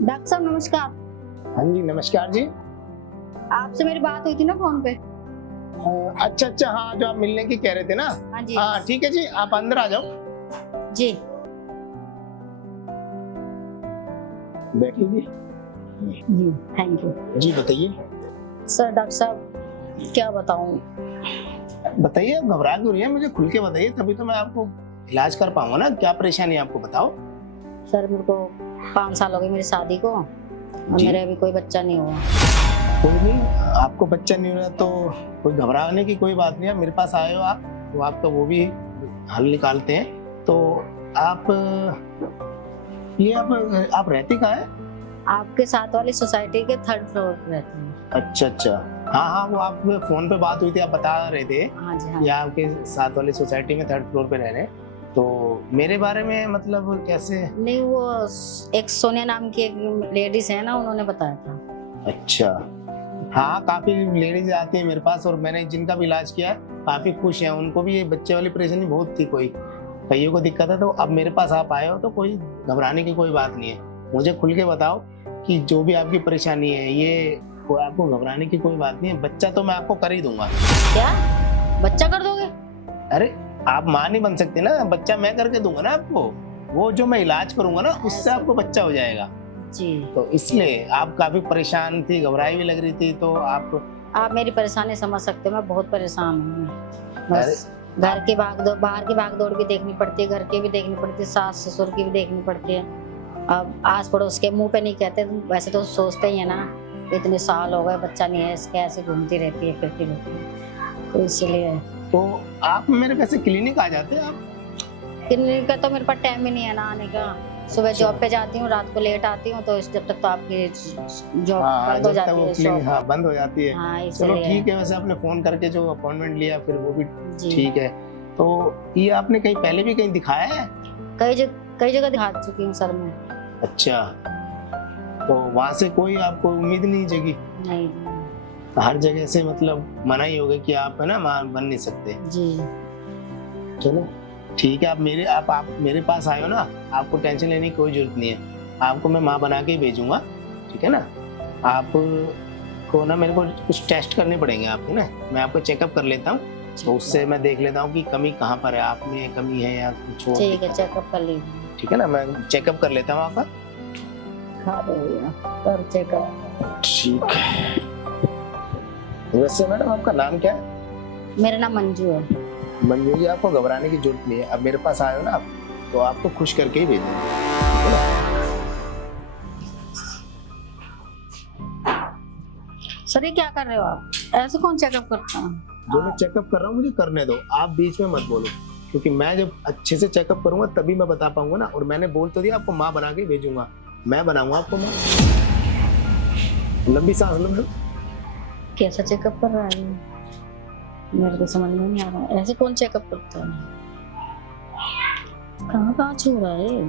Doctor साहब नमस्कार। हाँ जी नमस्कार जी। आपसे मेरी बात हुई थी ना फोन पे। अच्छा अच्छा, हाँ जो आप मिलने की कह रहे थे ना। हाँ जी। हाँ ठीक है जी, आप अंदर आ जाओ। जी बैठिए जी। जी थैंक यू। जी बताइए। सर डॉक्टर साहब क्या बताऊं। बताइए, आप घबरा क्यों रही है, मुझे खुल के बताइए, तभी तो मैं आपको इलाज कर पाऊंगा ना। क्या परेशानी है आपको, बताओ। सर मेरे को 5 साल हो गए मेरी शादी को और जी। मेरे अभी कोई बच्चा नहीं हुआ। कोई नहीं, आपको बच्चा नहीं हो रहा तो कोई घबराने की कोई बात नहीं है। मेरे पास आए हो आप तो आपका वो भी हल निकालते हैं। तो आप ये आप रहते कहाँ है? आपके साथ वाली सोसाइटी के 3rd फ्लोर पे रहते हैं। अच्छा अच्छा, हाँ हाँ, वो आप फोन पे बात हुई थी, आप बता रहे थे हाँ जी हाँ। या आपके साथ वाली सोसाइटी में 3rd फ्लोर पे रह रहे हैं। तो मेरे बारे में मतलब कैसे? नहीं वो एक सोनिया नाम की एक लेडीज है ना, उन्होंने बताया था। अच्छा, हाँ काफी लेडीज आती है मेरे पास और मैंने जिनका भी इलाज किया है काफी खुश हैं। उनको भी ये बच्चे वाली परेशानी बहुत थी, कोई कईयों को दिक्कत है। तो अब मेरे पास आप आए हो तो कोई घबराने की कोई बात नहीं है। मुझे खुल के बताओ कि जो भी आपकी परेशानी है, ये कोई आपको घबराने की कोई बात नहीं है। बच्चा तो मैं आपको कर ही दूंगा। क्या बच्चा कर दोगे? अरे आप माँ नहीं बन सकते ना, बच्चा मैं करके दूंगा ना आपको। वो जो मैं इलाज करूंगा ना उससे आपको बच्चा हो जाएगा। जी। तो इसलिए आप काफी परेशान थी, घबराई भी लग रही थी, तो आप मेरी परेशानी समझ सकते हो, मैं बहुत परेशान हूँ। बस घर की भागदौड़, बाहर की भागदौड़ भी देखनी पड़ती है, घर की भी देखनी पड़ती है, सास ससुर की भी देखनी पड़ती है। अब आस पड़ोस के मुंह पे नहीं कहते, वैसे तो सोचते ही है ना, इतने साल हो गए बच्चा नहीं है, इसके ऐसे घूमती रहती है फिरती रहती है, तो इसलिए। तो आप मेरे वैसे क्लिनिक आ जाते हैं आप? क्लिनिक का तो मेरे पास टाइम ही नहीं है ना आने का। सुबह जॉब पे जाती हूँ, रात को लेट आती हूँ, तो जब तक तो आपकी जॉब हाँ, बंद हो जब तक जाती वो है, क्लिनिक शॉप। बंद हो जाती है। हाँ चलो इसलिए। ठीक है, वैसे आपने फोन करके जो अपॉइंटमेंट लिया फिर वो भी जी। ठीक है। तो ये आपने कहीं पहले भी कहीं दिखाया है? कई जगह दिखा चुकी हूँ सर मैं। अच्छा, तो वहां से कोई आपको उम्मीद नहीं जगी? नहीं। हर जगह से मतलब मना ही होगा कि आप है ना मां बन नहीं सकते। जी। चलो ठीक है, आप मेरे पास आए हो ना, आपको टेंशन लेने की कोई जरूरत नहीं है। आपको मैं माँ बना के ही भेजूंगा, ठीक है ना। आपको ना मेरे को कुछ टेस्ट करने पड़ेंगे आपके ना, मैं आपको चेकअप कर लेता हूँ। तो उससे मैं देख लेता हूँ कि कमी कहाँ पर है, आप में कमी है या कुछ और। ठीक है, चेकअप कर लीजिए। ठीक है ना, मैं चेकअप कर लेता हूँ आपका। खा कर चेकअप। ठीक है। वैसे मैडम आपका नाम क्या है? मेरा नाम मंजू है। मंजू जी, आपको घबराने की जरूरत नहीं है। अब मेरे पास आए हो ना आप, तो आपको खुश करके ही भेजूंगा, ठीक है ना? सर ये क्या कर रहे हो आप? ऐसे कौन चेकअप करता है? जो मैं चेकअप कर रहा हूँ मुझे करने दो, आप बीच में मत बोलो, क्योंकि मैं जब अच्छे से चेकअप करूंगा तभी मैं बता पाऊंगा ना। और मैंने बोल तो दिया आपको माँ बना के भेजूंगा, मैं बनाऊंगा आपको माँ। लंबी सांस लो मैडम। कैसा चेकअप कर रहा है ये? मेरे को समझ में नहीं आ रहा है। ऐसे कौन चेकअप करता है? कहाँ कहाँ छू रहा है ये?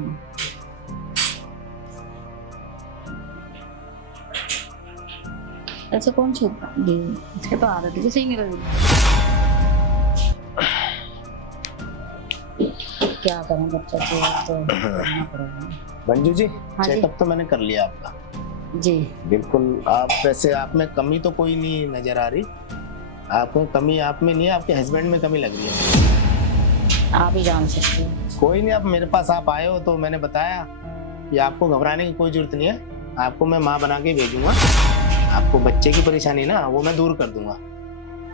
ऐसे कौन छूता है? ये इसके तो आदत ही सही नहीं रही। क्या करूं, बच्चा चेकअप तो करना पड़ेगा। मंजू जी, हाँ जी। चेकअप तो मैंने कर लिया आपका। जी। बिल्कुल, आप वैसे आप में कमी तो कोई नहीं नजर आ रही। आपको कमी आप में नहीं है, आपके हस्बैंड में कमी लग रही है। आप ही जान सकते हो। कोई नहीं, आप मेरे पास आप आए हो तो मैंने बताया कि आपको घबराने की कोई जरूरत नहीं है। आपको मैं माँ बना के भेजूंगा, आपको बच्चे की परेशानी ना वो मैं दूर कर दूंगा,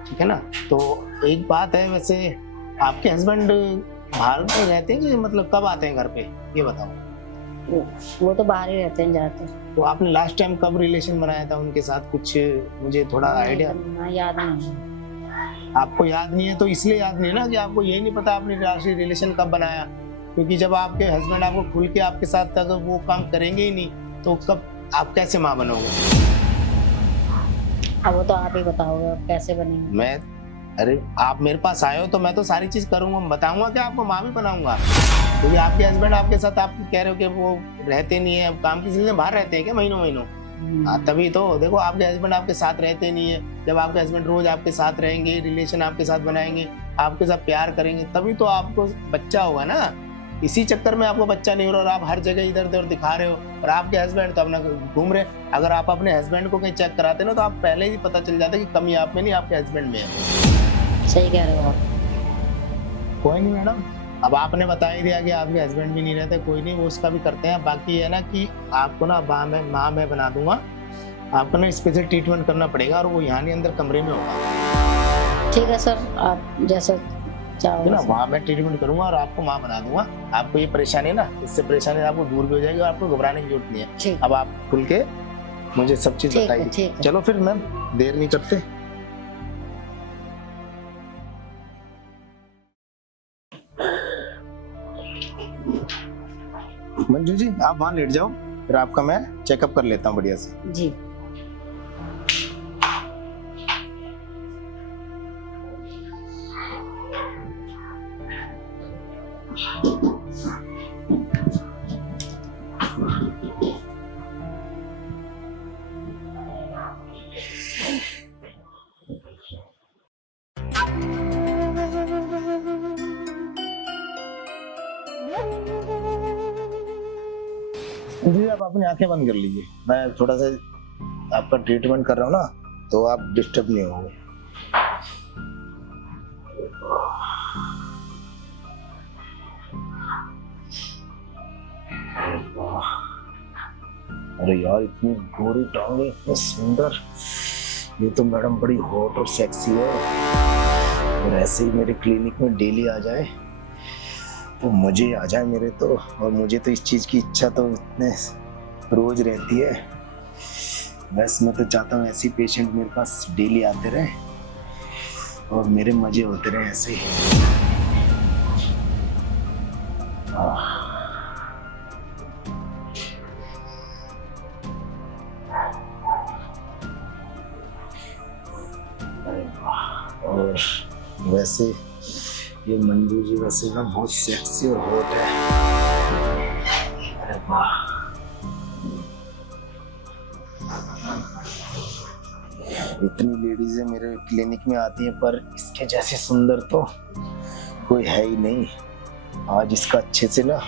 ठीक है ना। तो एक बात है, वैसे आपके हस्बैंड बाहर में रहते हैं कि मतलब कब आते हैं घर पे, ये बताओ। वो तो बाहर ही रहते हैं ज्यादातर। तो आपने लास्ट टाइम कब रिलेशन बनाया था उनके साथ, कुछ मुझे थोड़ा आइडिया? याद नहीं। आपको याद नहीं है तो इसलिए याद नहीं है ना कि आपको यही नहीं पता आपने राशि रिलेशन कब बनाया। क्योंकि जब आपके हस्बैंड आपको खुल के आपके साथ अगर वो काम करेंगे ही नहीं तो कब आप कैसे माँ बनोगे? अब वो तो आप ही बताओगे अब कैसे बनेंगे। मैं, अरे आप मेरे पास आए हो तो मैं तो सारी चीज करूंगा, बताऊंगा कि आपको माँ भी बनाऊंगा। क्योंकि आपके हस्बैंड आपके साथ, आप कह रहे हो कि वो रहते नहीं है, काम की सिलसिले में बाहर रहते हैं क्या महीनों महीनों? हाँ तभी तो देखो, आपके हस्बैंड आपके साथ रहते नहीं है। जब आपके हस्बैंड रोज आपके साथ रहेंगे, रिलेशन आपके साथ बनाएंगे, आपके साथ प्यार करेंगे, तभी तो आपको बच्चा होगा ना। इसी चक्कर में आपको बच्चा नहीं हो रहा और आप हर जगह इधर उधर दिखा रहे हो। और आपके हस्बैंड तो अपना घूम रहे। अगर आप अपने हस्बैंड को कहीं चेक कराते ना तो आप पहले ही पता चल जाता कि कमी आप में नहीं, आपके हस्बैंड में है। सही कह रहे हो आप। कोई नहीं मैडम, अब आपने बता ही दिया कि आपके हस्बैंड भी नहीं रहते, कोई नहीं, वो उसका भी करते हैं। बाकी है ना कि आपको ना माँ मैं बना दूंगा, आपको ना स्पेशल ट्रीटमेंट करना पड़ेगा और वो यहाँ नहीं अंदर कमरे में होगा। ठीक है सर, आप जैसा चाहो ना, वहाँ मैं ट्रीटमेंट करूंगा और आपको माँ बना दूंगा। आपको ये परेशानी है ना, इससे परेशानी आपको दूर भी हो जाएगी और आपको घबराने की जरूरत नहीं है। ठीक। अब आप खुल के मुझे सब चीज ठीक है, बताइए। ठीक है। चलो फिर मैम, देर नहीं करते। मंजू जी, आप वहाँ लेट जाओ, फिर आपका मैं चेकअप कर लेता हूँ बढ़िया से। जी। जी, आप अपनी आंखें बंद कर लीजिए, मैं थोड़ा सा आपका ट्रीटमेंट कर रहा हूँ ना, तो आप डिस्टर्ब नहीं होंगे। अरे यार, इतनी गोरी टांगे, इतनी सुंदर, ये तो मैडम बड़ी हॉट और सेक्सी है। और ऐसे ही मेरे क्लिनिक में डेली आ जाए तो मजे आ जाए मेरे तो। और मुझे तो इस चीज की इच्छा तो इतने रोज रहती है। बस मैं तो चाहता हूँ ऐसी पेशेंट मेरे पास डेली आते रहे और मेरे मजे होते रहे ऐसे ही। और वैसे ये मंजू जी वैसे ना बहुत सेक्सी और हॉट है। अरे वाह, इतनी लेडीजें मेरे क्लिनिक में आती हैं पर इसके जैसे सुंदर तो कोई है ही नहीं। आज इसका अच्छे से ना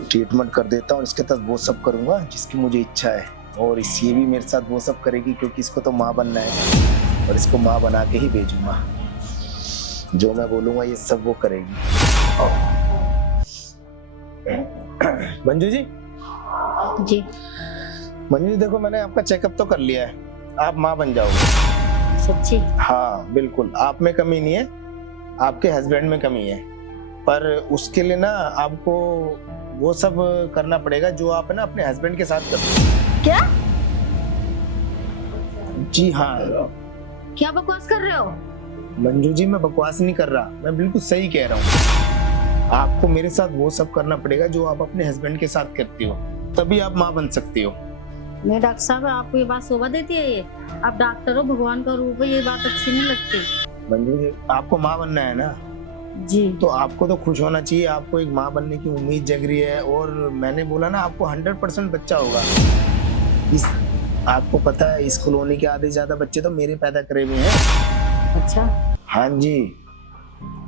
ट्रीटमेंट कर देता हूँ, इसके तक वो सब करूंगा जिसकी मुझे इच्छा है। और इस ये भी मेरे साथ वो सब करेगी क्योंकि इसको तो माँ बनना है और इसको माँ बना के ही भेजूंगा। जो मैं बोलूंगा ये सब वो करेगी। मंजू जी, जी। मंजू जी देखो, मैंने आपका चेकअप तो कर लिया है, आप माँ बन जाओगे। सच्ची? हाँ बिल्कुल, आप में कमी नहीं है, आपके हस्बैंड में कमी है। पर उसके लिए ना आपको वो सब करना पड़ेगा जो आप है ना अपने हस्बैंड के साथ करते हैं। क्या? जी हाँ। क्या बकवास कर रहे हो? मंजू जी, मैं बकवास नहीं कर रहा, मैं बिल्कुल सही कह रहा हूँ। आपको मेरे साथ वो सब करना पड़ेगा जो आप अपने हस्बैंड के साथ करती हो, तभी आप माँ बन सकती हो। नहीं डॉक्टर साहब, आपको ये बात शोभा देती है? ये आप डॉक्टर हो, भगवान का रूप है, ये बात अच्छी नहीं लगती। मंजू जी, आपको माँ बनना है ना, जी, तो आपको तो खुश होना चाहिए। आपको एक माँ बनने की उम्मीद जग रही है और मैंने बोला ना आपको 100% बच्चा होगा। आपको पता है इस कॉलोनी के आधे ज्यादा बच्चे तो मेरे पैदा करे हुए हैं। अच्छा। हाँ जी,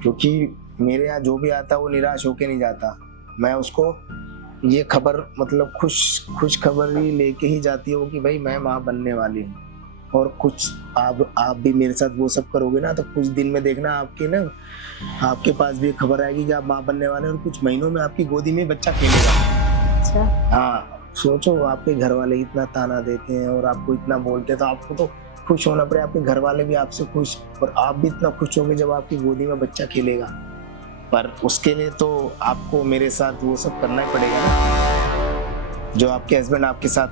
क्योंकि मेरे यहाँ जो भी आता है वो निराश होके नहीं जाता। मैं उसको ये खबर मतलब खुश खबर ही लेके ही जाती हूँ कि भाई मैं माँ बनने वाली हूँ। और कुछ आप भी मेरे साथ वो सब करोगे ना तो कुछ दिन में देखना आपके पास भी खबर आएगी कि आप माँ बनने वाले हैं और कुछ महीनों में आपकी गोदी में बच्चा खेलेगा। अच्छा। हाँ, सोचो, आपके घर वाले इतना ताना देते हैं और आपको इतना बोलते हैं तो आपको तो खुश होना पड़ेगा। आपके घर वाले भी आपसे खुश और आप भी इतना खुश होंगे जब आपकी गोदी में बच्चा खेलेगा। पर उसके लिए तो आपको मेरे साथ वो सब करना ही पड़ेगा ना जो आपके हस्बैंड आपके साथ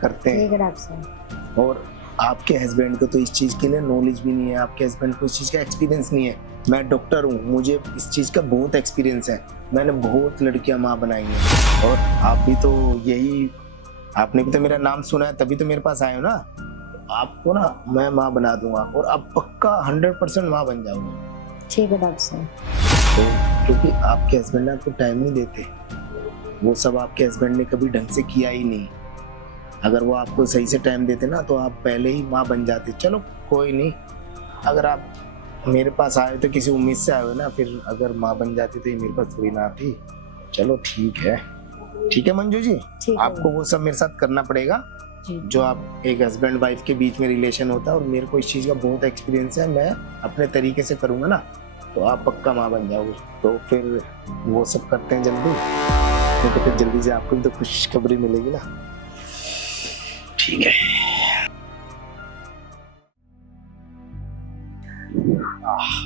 करते हैं। ठीक है डॉक्टर साहब। और आपके हस्बैंड को तो इस चीज के लिए नॉलेज भी नहीं है, आपके हस्बैंड को इस चीज का एक्सपीरियंस नहीं है। मैं डॉक्टर हूँ, मुझे इस चीज का बहुत एक्सपीरियंस है। मैंने बहुत लड़कियां माँ बनाई हैं और आप भी तो यही, आपने भी तो मेरा नाम सुना है तभी तो मेरे पास आए हो ना। आपको ना मैं माँ बना दूंगा और आप पक्का 100% माँ बन जाओगे। ठीक है डॉक्टर साहब। तो क्योंकि आपके हस्बैंड आपको टाइम नहीं देते, वो सब आपके हस्बैंड ने कभी ढंग से किया ही नहीं। अगर वो आपको सही से टाइम देते ना तो आप पहले ही माँ बन जाते। चलो कोई नहीं, अगर आप मेरे पास आए तो किसी उम्मीद से आए हो ना, फिर अगर माँ बन जाती तो ये मेरे पास थोड़ी ना आती। चलो ठीक है मंजू जी, ठीक है आपको वो सब मेरे साथ करना पड़ेगा जी। जो आप एक हस्बैंड वाइफ के बीच में रिलेशन होता है, और मेरे को इस चीज़ का बहुत एक्सपीरियंस है। मैं अपने तरीके से करूँगा ना तो आप पक्का माँ बन जाओगे। तो फिर वो सब करते हैं जल्दी, नहीं तो फिर जल्दी से आपको भी तो खुशखबरी मिलेगी ना। ठीक है।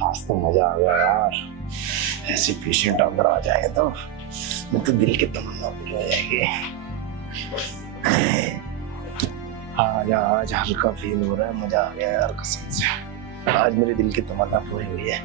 आज तो मजा आ गया यार, ऐसे पेशेंट अगर आ जाए तो मैं तो दिल की तमन्ना पूरी हो जाएगी। आज हल्का फील हो रहा है, मजा आ गया यार कसम से। आज मेरे दिल की तमन्ना पूरी हुई है।